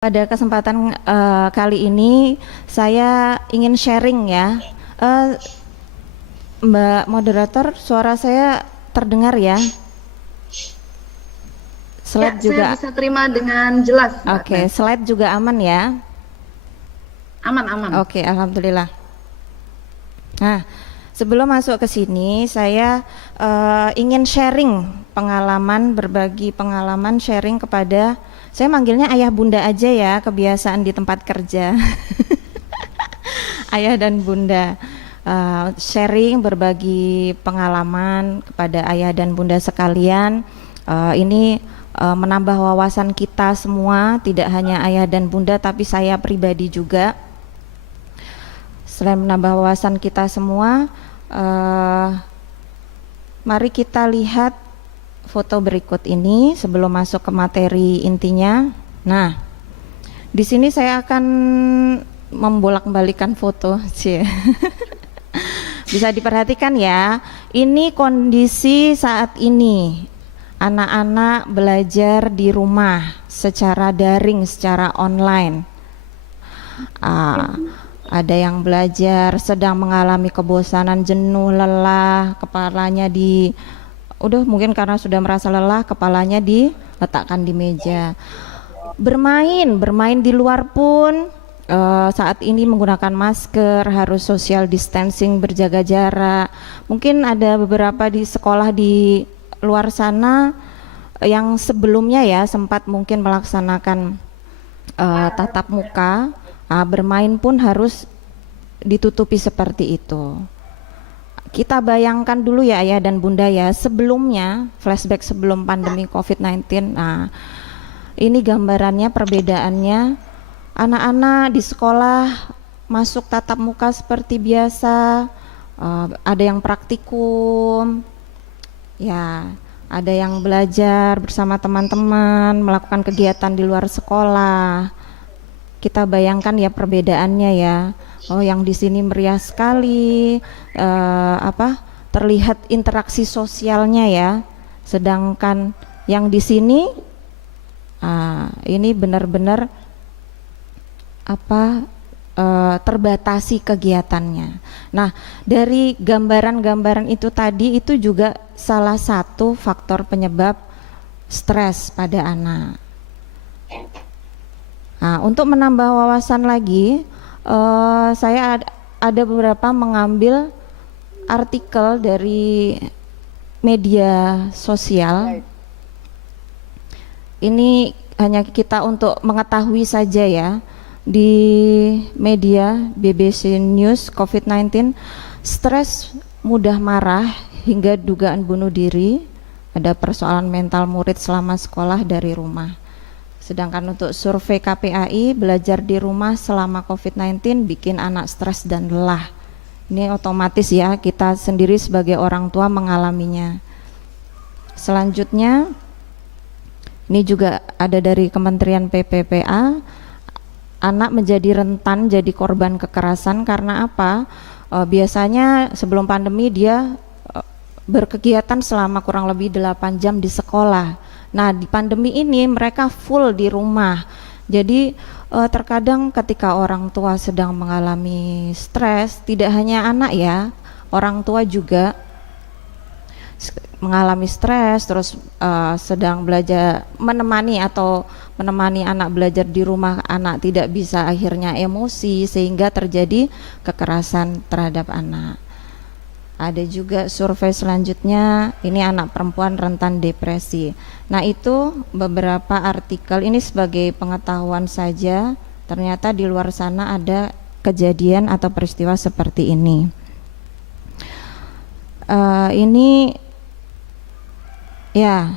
Pada kesempatan kali ini saya ingin sharing ya. Eh, Mbak moderator, suara saya terdengar ya? Ya, Slide saya juga. bisa terima dengan jelas, Mbak Oke, Glenn. slide juga aman ya? Aman, aman. Oke, alhamdulillah. Nah, sebelum masuk ke sini, saya ingin sharing pengalaman, berbagi pengalaman sharing kepada, saya manggilnya ayah bunda aja ya, kebiasaan di tempat kerja. Ayah dan bunda, sharing, berbagi pengalaman kepada ayah dan bunda sekalian. Ini menambah wawasan kita semua, tidak hanya ayah dan bunda tapi saya pribadi juga. Selain menambah wawasan kita semua, mari kita lihat foto berikut ini sebelum masuk ke materi intinya. Nah, di sini saya akan membolak-balikan foto, cie. Bisa diperhatikan ya, ini kondisi saat ini anak-anak belajar di rumah secara daring, secara online. Ada yang belajar sedang mengalami kebosanan, jenuh, lelah, kepalanya udah mungkin karena sudah merasa lelah, kepalanya diletakkan di meja. Bermain di luar pun saat ini menggunakan masker, harus social distancing, berjaga jarak. Mungkin ada beberapa di sekolah di luar sana yang sebelumnya ya sempat mungkin melaksanakan tatap muka, bermain pun harus ditutupi seperti itu. Kita bayangkan dulu ya ayah dan bunda ya, sebelumnya, flashback sebelum pandemi COVID-19. Nah, ini gambarannya, perbedaannya. Anak-anak di sekolah masuk tatap muka seperti biasa, ada yang praktikum, ya, ada yang belajar bersama teman-teman, melakukan kegiatan di luar sekolah. Kita bayangkan ya perbedaannya ya. Oh, yang di sini meriah sekali, terlihat interaksi sosialnya ya. Sedangkan yang di sini, ini benar-benar terbatasi kegiatannya. Nah, dari gambaran-gambaran itu tadi itu juga salah satu faktor penyebab stres pada anak. Nah, untuk menambah wawasan lagi, saya ada beberapa mengambil artikel dari media sosial. Ini hanya kita untuk mengetahui saja ya. Di media BBC News, COVID-19, stres, mudah marah hingga dugaan bunuh diri, ada persoalan mental murid selama sekolah dari rumah. Sedangkan untuk survei KPAI, belajar di rumah selama COVID-19 bikin anak stres dan lelah. Ini otomatis ya, kita sendiri sebagai orang tua mengalaminya. Selanjutnya, ini juga ada dari Kementerian PPPA, anak menjadi rentan jadi korban kekerasan karena apa? Biasanya sebelum pandemi dia berkegiatan selama kurang lebih 8 jam di sekolah. Nah, di pandemi ini mereka full di rumah. Jadi terkadang ketika orang tua sedang mengalami stres, tidak hanya anak ya, orang tua juga mengalami stres, terus sedang belajar menemani anak belajar di rumah, anak tidak bisa, akhirnya emosi sehingga terjadi kekerasan terhadap anak. Ada juga survei selanjutnya, ini anak perempuan rentan depresi. Nah, itu beberapa artikel, ini sebagai pengetahuan saja, ternyata di luar sana ada kejadian atau peristiwa seperti ini. Ini ya,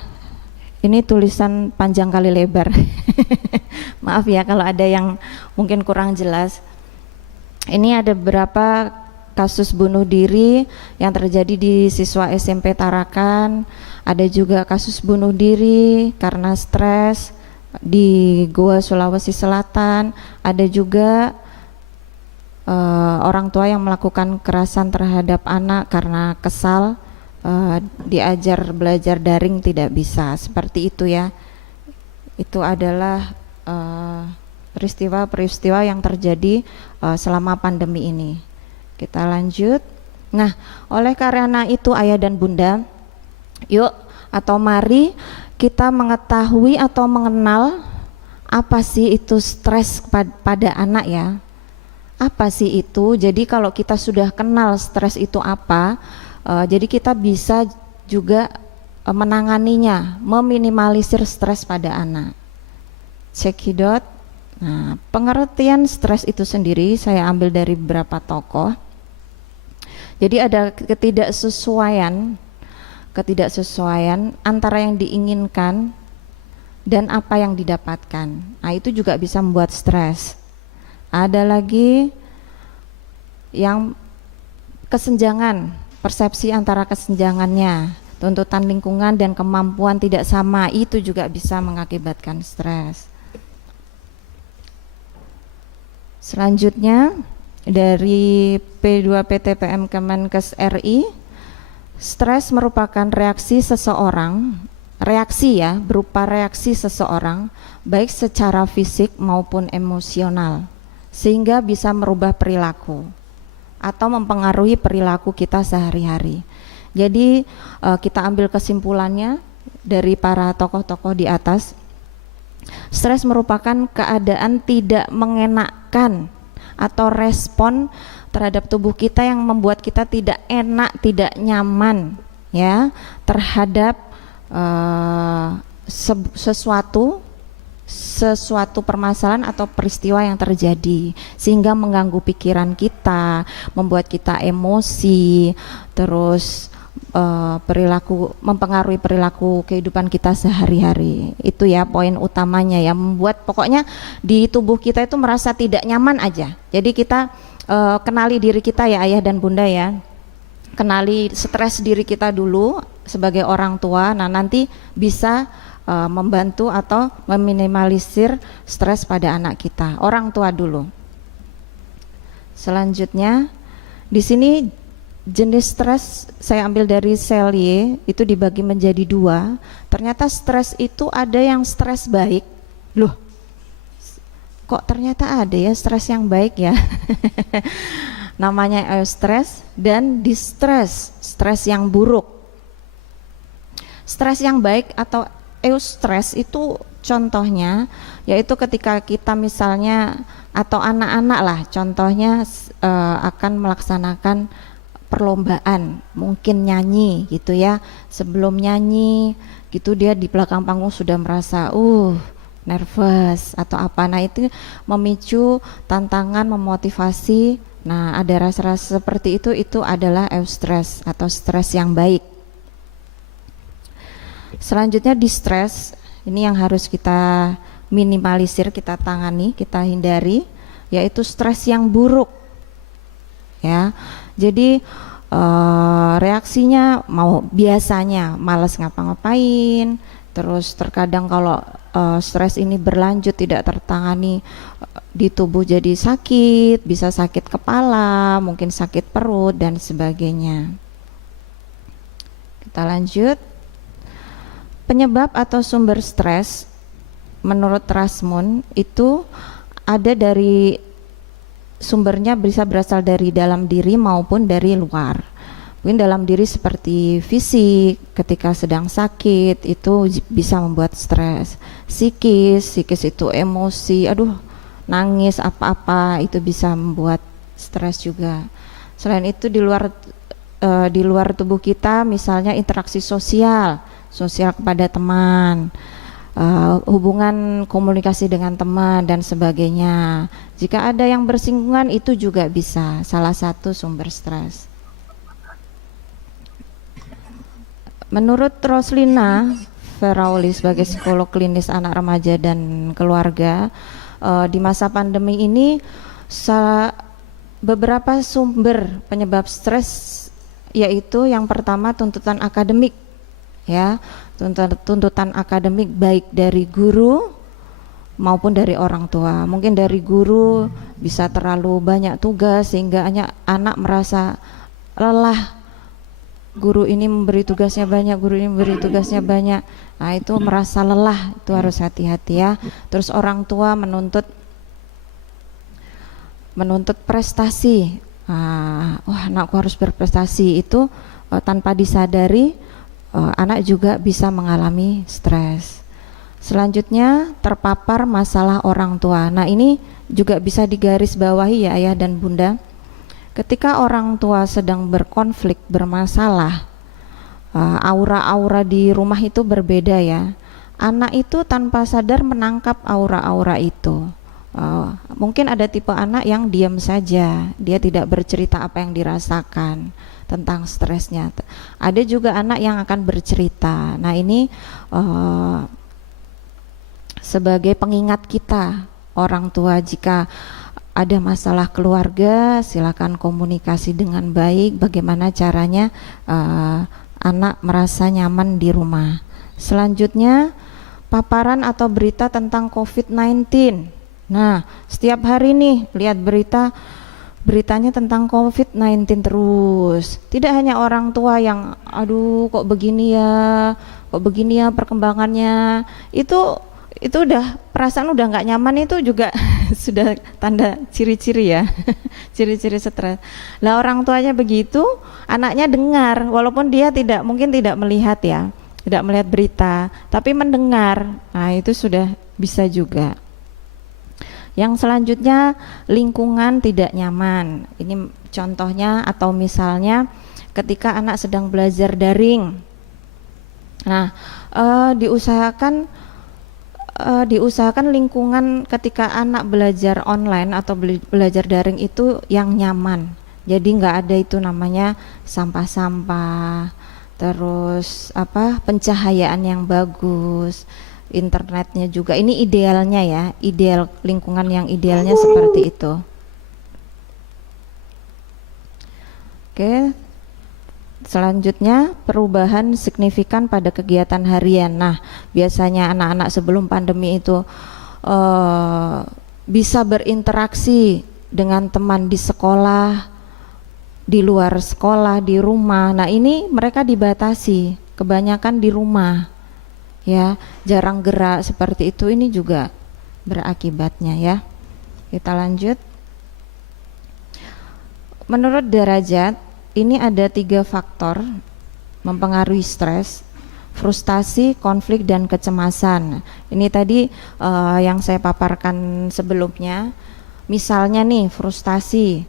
ini tulisan panjang kali lebar. Maaf ya kalau ada yang mungkin kurang jelas. Ini ada beberapa kasus bunuh diri yang terjadi di siswa SMP Tarakan. Ada juga kasus bunuh diri karena stres di Goa, Sulawesi Selatan. Ada juga orang tua yang melakukan kekerasan terhadap anak karena kesal, diajar belajar daring tidak bisa, seperti itu ya. Itu adalah peristiwa-peristiwa yang terjadi selama pandemi ini. Kita lanjut. Nah, oleh karena itu ayah dan bunda, yuk atau mari kita mengetahui atau mengenal apa sih itu stres pada anak ya. Apa sih itu? Jadi kalau kita sudah kenal stres itu apa, jadi kita bisa juga menanganinya, meminimalisir stres pada anak. Cekidot. Nah, pengertian stres itu sendiri saya ambil dari beberapa tokoh. Jadi ada ketidaksesuaian antara yang diinginkan dan apa yang didapatkan. Nah, itu juga bisa membuat stres. Ada lagi yang kesenjangan, persepsi antara kesenjangannya, tuntutan lingkungan dan kemampuan tidak sama, itu juga bisa mengakibatkan stres. Selanjutnya dari P2PTPM Kemenkes RI, stres merupakan reaksi seseorang, berupa reaksi seseorang baik secara fisik maupun emosional, sehingga bisa merubah perilaku atau mempengaruhi perilaku kita sehari-hari. Jadi kita ambil kesimpulannya dari para tokoh-tokoh di atas. Stres merupakan keadaan tidak mengenakan atau respon terhadap tubuh kita yang membuat kita tidak enak, tidak nyaman ya terhadap sesuatu permasalahan atau peristiwa yang terjadi, sehingga mengganggu pikiran kita, membuat kita emosi, terus mempengaruhi perilaku kehidupan kita sehari-hari. Itu ya poin utamanya ya, membuat pokoknya di tubuh kita itu merasa tidak nyaman aja. Jadi kita kenali diri kita ya ayah dan bunda ya, kenali stres diri kita dulu sebagai orang tua. Nah nanti bisa membantu atau meminimalisir stres pada anak kita, orang tua dulu. Selanjutnya di sini jenis stres saya ambil dari Selye, itu dibagi menjadi 2. Ternyata stres itu ada yang stres baik. Loh, kok ternyata ada ya stres yang baik ya. Namanya eustress dan distress, stres yang buruk. Stres yang baik atau eustress itu contohnya yaitu ketika kita misalnya atau anak-anak lah contohnya akan melaksanakan perlombaan, mungkin nyanyi gitu ya. Sebelum nyanyi gitu dia di belakang panggung sudah merasa nervous atau apa. Nah itu memicu tantangan, memotivasi. Nah ada rasa-rasa seperti itu adalah eustress atau stres yang baik. Selanjutnya distress, ini yang harus kita minimalisir, kita tangani, kita hindari, yaitu stres yang buruk ya. Jadi reaksinya biasanya malas ngapa-ngapain, terus terkadang kalau stres ini berlanjut tidak tertangani di tubuh jadi sakit, bisa sakit kepala, mungkin sakit perut dan sebagainya. Kita lanjut. Penyebab atau sumber stres menurut Rasmun itu ada dari sumbernya, bisa berasal dari dalam diri maupun dari luar. Mungkin dalam diri seperti fisik, ketika sedang sakit itu bisa membuat stres. Psikis itu emosi, nangis apa-apa itu bisa membuat stres juga. Selain itu di luar tubuh kita, misalnya interaksi sosial kepada teman, hubungan komunikasi dengan teman dan sebagainya. Jika ada yang bersinggungan itu juga bisa salah satu sumber stres. Menurut Roslina Ferauli sebagai psikolog klinis anak remaja dan keluarga, di masa pandemi ini beberapa sumber penyebab stres, yaitu yang pertama tuntutan akademik ya, tuntutan akademik baik dari guru maupun dari orang tua. Mungkin dari guru bisa terlalu banyak tugas sehingga anak merasa lelah. Guru ini memberi tugasnya banyak, guru ini memberi tugasnya banyak. Nah itu merasa lelah, itu harus hati-hati ya. Terus orang tua menuntut menuntut prestasi. Wah, anakku harus berprestasi, itu tanpa disadari anak juga bisa mengalami stres. Selanjutnya, terpapar masalah orang tua. Nah, ini juga bisa digarisbawahi ya ayah dan bunda. Ketika orang tua sedang berkonflik, bermasalah, aura-aura di rumah itu berbeda ya. Anak itu tanpa sadar menangkap aura-aura itu. Mungkin ada tipe anak yang diam saja, dia tidak bercerita apa yang dirasakan tentang stresnya. Ada juga anak yang akan bercerita. Nah, ini sebagai pengingat kita orang tua, jika ada masalah keluarga, silakan komunikasi dengan baik bagaimana caranya anak merasa nyaman di rumah. Selanjutnya, paparan atau berita tentang COVID-19. Nah, setiap hari nih lihat beritanya tentang COVID-19 terus. Tidak hanya orang tua yang aduh kok begini ya perkembangannya. Itu udah perasaan udah nggak nyaman, itu juga sudah tanda ciri-ciri ya. Ciri-ciri stres. Lah orang tuanya begitu, anaknya dengar walaupun dia mungkin tidak melihat ya. Tidak melihat berita, tapi mendengar. Nah, itu sudah bisa juga. Yang selanjutnya, lingkungan tidak nyaman. Ini contohnya atau misalnya ketika anak sedang belajar daring. Nah, diusahakan lingkungan ketika anak belajar online atau belajar daring itu yang nyaman. Jadi nggak ada itu namanya sampah-sampah, terus pencahayaan yang bagus, internetnya juga. Ini idealnya ya, ideal lingkungan yang idealnya seperti itu. Oke. Selanjutnya, perubahan signifikan pada kegiatan harian. Nah, biasanya anak-anak sebelum pandemi itu bisa berinteraksi dengan teman di sekolah, di luar sekolah, di rumah. Nah, ini mereka dibatasi, kebanyakan di rumah. Ya, jarang gerak seperti itu, ini juga berakibatnya ya. Kita lanjut. Menurut Derajat, ini ada 3 faktor mempengaruhi stres: frustasi, konflik, dan kecemasan. Ini tadi yang saya paparkan sebelumnya. Misalnya nih, frustasi,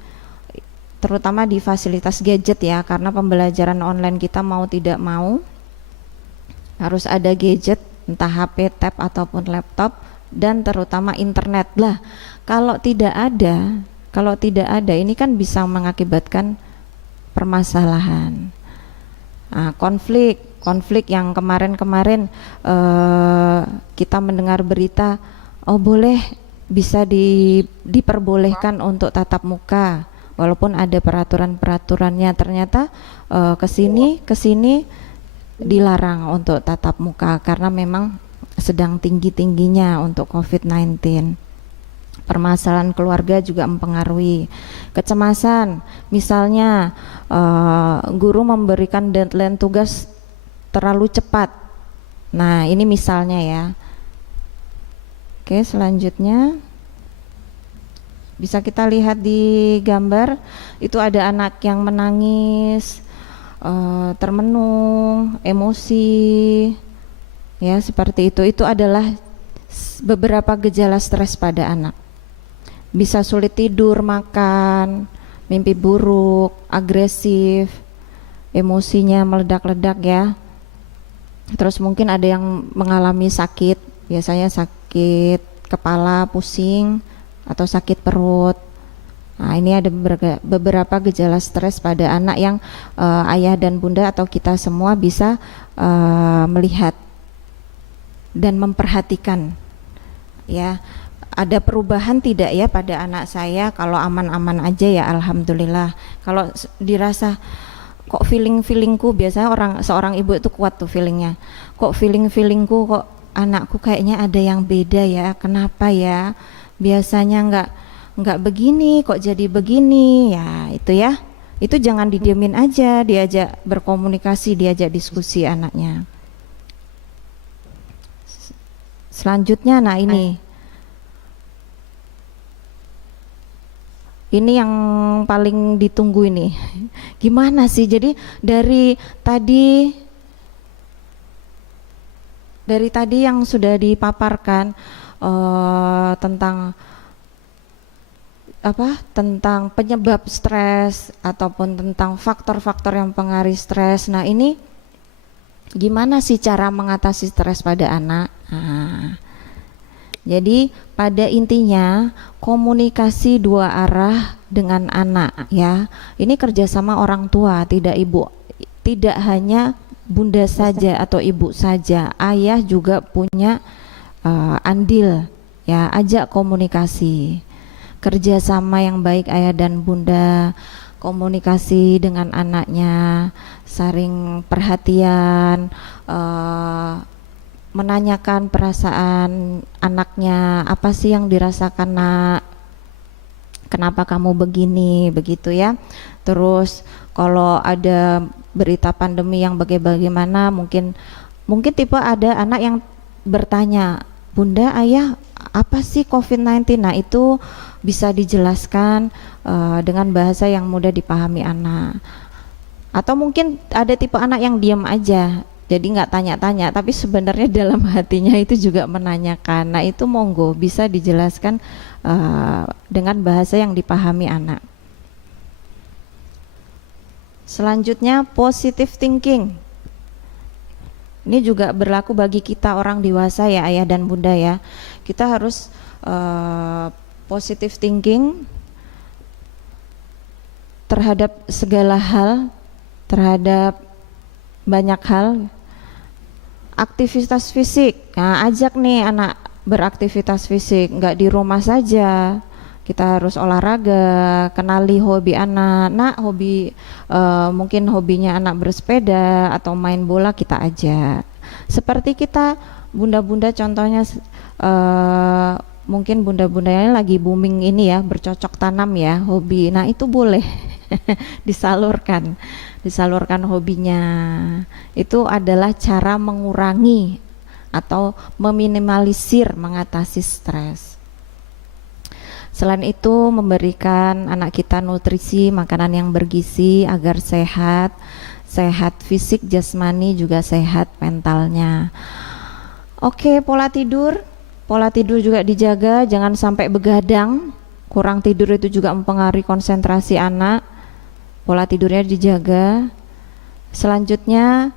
terutama di fasilitas gadget ya, karena pembelajaran online kita mau tidak mau harus ada gadget, entah HP, tab, ataupun laptop, dan terutama internet. Lah, kalau tidak ada, ini kan bisa mengakibatkan permasalahan. Konflik yang kemarin kita mendengar berita, boleh bisa diperbolehkan untuk tatap muka, walaupun ada peraturannya, ternyata kesini dilarang untuk tatap muka karena memang sedang tinggi-tingginya untuk COVID-19. Permasalahan keluarga juga mempengaruhi. Kecemasan, misalnya guru memberikan deadline tugas terlalu cepat. Nah, ini misalnya ya. Oke, selanjutnya bisa kita lihat di gambar, itu ada anak yang menangis, termenung, emosi, ya seperti itu. Itu adalah beberapa gejala stres pada anak. Bisa sulit tidur, makan, mimpi buruk, agresif, emosinya meledak-ledak ya. Terus mungkin ada yang mengalami sakit, biasanya sakit kepala, pusing, atau sakit perut. Nah, ini ada beberapa gejala stres pada anak yang ayah dan bunda atau kita semua bisa melihat dan memperhatikan ya. Ada perubahan tidak ya pada anak saya? Kalau aman-aman aja ya alhamdulillah. Kalau dirasa kok feelingku, biasanya seorang ibu itu kuat tuh feelingnya. Kok feelingku kok anakku kayaknya ada yang beda ya, kenapa ya? Biasanya nggak begini, kok jadi begini ya, itu ya. Itu jangan didiemin aja, diajak berkomunikasi, diajak diskusi anaknya. Selanjutnya, nah ini Ini yang paling ditunggu ini. Gimana sih? Jadi dari tadi yang sudah dipaparkan tentang tentang penyebab stres ataupun tentang faktor-faktor yang mempengaruhi stres. Nah, ini gimana sih cara mengatasi stres pada anak? Nah, jadi pada intinya komunikasi dua arah dengan anak ya. Ini kerjasama orang tua, tidak hanya bunda saja atau ibu saja. Ayah juga punya andil ya. Ajak komunikasi, kerjasama yang baik ayah dan bunda, komunikasi dengan anaknya, saling perhatian, menanyakan perasaan anaknya, apa sih yang dirasakan nak, kenapa kamu begini, begitu ya. Terus kalau ada berita pandemi yang bagaimana, mungkin tipe ada anak yang bertanya, bunda, ayah, apa sih COVID-19? Nah, itu bisa dijelaskan dengan bahasa yang mudah dipahami anak. Atau mungkin ada tipe anak yang diam aja, jadi nggak tanya-tanya, tapi sebenarnya dalam hatinya itu juga menanyakan. Nah, itu monggo bisa dijelaskan dengan bahasa yang dipahami anak. Selanjutnya positive thinking. Ini juga berlaku bagi kita orang dewasa ya, ayah dan bunda ya. Kita harus positive thinking terhadap segala hal, terhadap banyak hal. Aktivitas fisik, nah ajak nih anak beraktivitas fisik, nggak di rumah saja. Kita harus olahraga, kenali hobi anak. Nah, mungkin hobinya anak bersepeda atau main bola, kita ajak. Seperti kita bunda-bunda contohnya, mungkin bunda-bundanya lagi booming ini ya, bercocok tanam ya, hobi. Nah, itu boleh disalurkan hobinya. Itu adalah cara mengurangi atau meminimalisir mengatasi stres. Selain itu, memberikan anak kita nutrisi, makanan yang bergizi agar sehat fisik, jasmani, juga sehat mentalnya. Oke, pola tidur juga dijaga, jangan sampai begadang. Kurang tidur itu juga mempengaruhi konsentrasi anak. Pola tidurnya dijaga. Selanjutnya,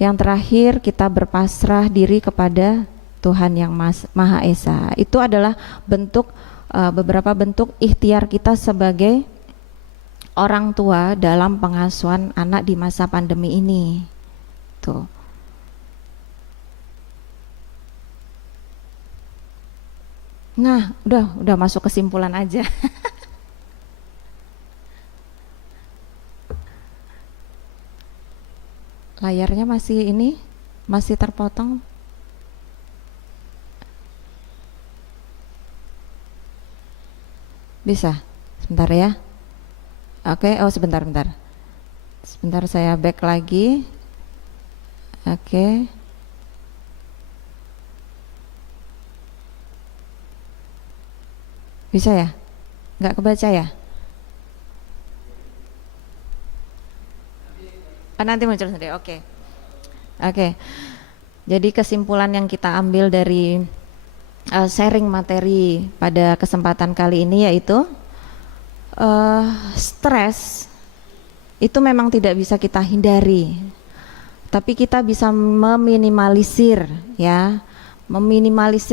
yang terakhir, kita berpasrah diri kepada Tuhan yang Maha Esa. Itu adalah beberapa bentuk ikhtiar kita sebagai orang tua dalam pengasuhan anak di masa pandemi ini. Tuh. Nah, udah masuk kesimpulan aja. Layarnya masih terpotong. Bisa? Sebentar ya. Oke, sebentar. Sebentar, saya back lagi. Oke. Bisa ya? Nggak kebaca ya? Nanti muncul sendiri. Oke. Jadi kesimpulan yang kita ambil dari sharing materi pada kesempatan kali ini yaitu stres itu memang tidak bisa kita hindari, tapi kita bisa meminimalisir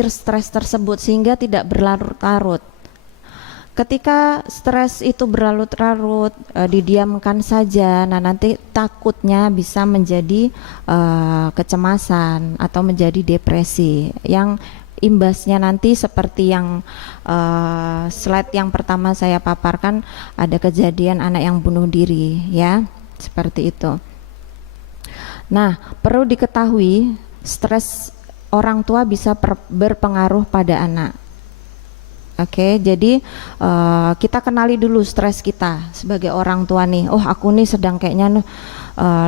stres tersebut sehingga tidak berlarut-larut. Ketika stres itu berlarut-larut, didiamkan saja, nah nanti takutnya bisa menjadi kecemasan atau menjadi depresi yang imbasnya nanti seperti yang slide yang pertama saya paparkan, ada kejadian anak yang bunuh diri ya, seperti itu. Nah, perlu diketahui stres orang tua bisa berpengaruh pada anak. Oke, jadi kita kenali dulu stres kita sebagai orang tua nih. Oh, aku nih sedang kayaknya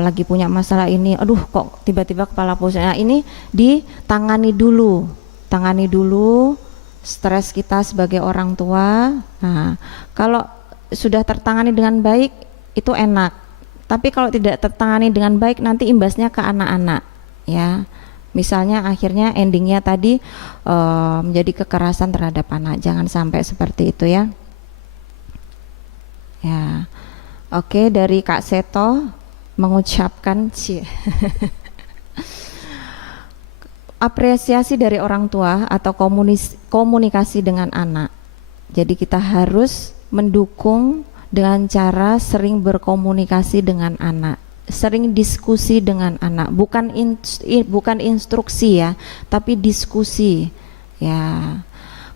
lagi punya masalah ini. Aduh, kok tiba-tiba kepala pusing. Nah, ini ditangani dulu. Tangani dulu stres kita sebagai orang tua. Nah, kalau sudah tertangani dengan baik itu enak, tapi kalau tidak tertangani dengan baik nanti imbasnya ke anak-anak ya. Misalnya akhirnya endingnya tadi menjadi kekerasan terhadap anak. Jangan sampai seperti itu ya. Ya, oke, dari Kak Seto mengucapkan apresiasi dari orang tua atau komunikasi dengan anak. Jadi kita harus mendukung dengan cara sering berkomunikasi dengan anak, sering diskusi dengan anak, bukan instruksi ya, tapi diskusi ya.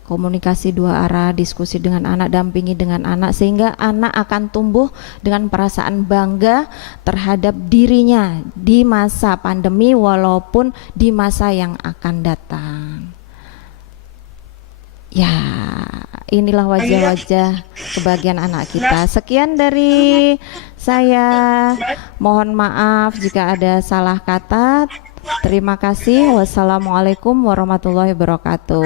Komunikasi dua arah, diskusi dengan anak, dampingi dengan anak, sehingga anak akan tumbuh dengan perasaan bangga terhadap dirinya di masa pandemi walaupun di masa yang akan datang. Ya, inilah wajah-wajah kebahagiaan anak kita. Sekian dari saya, mohon maaf jika ada salah kata. Terima kasih. Wassalamualaikum warahmatullahi wabarakatuh.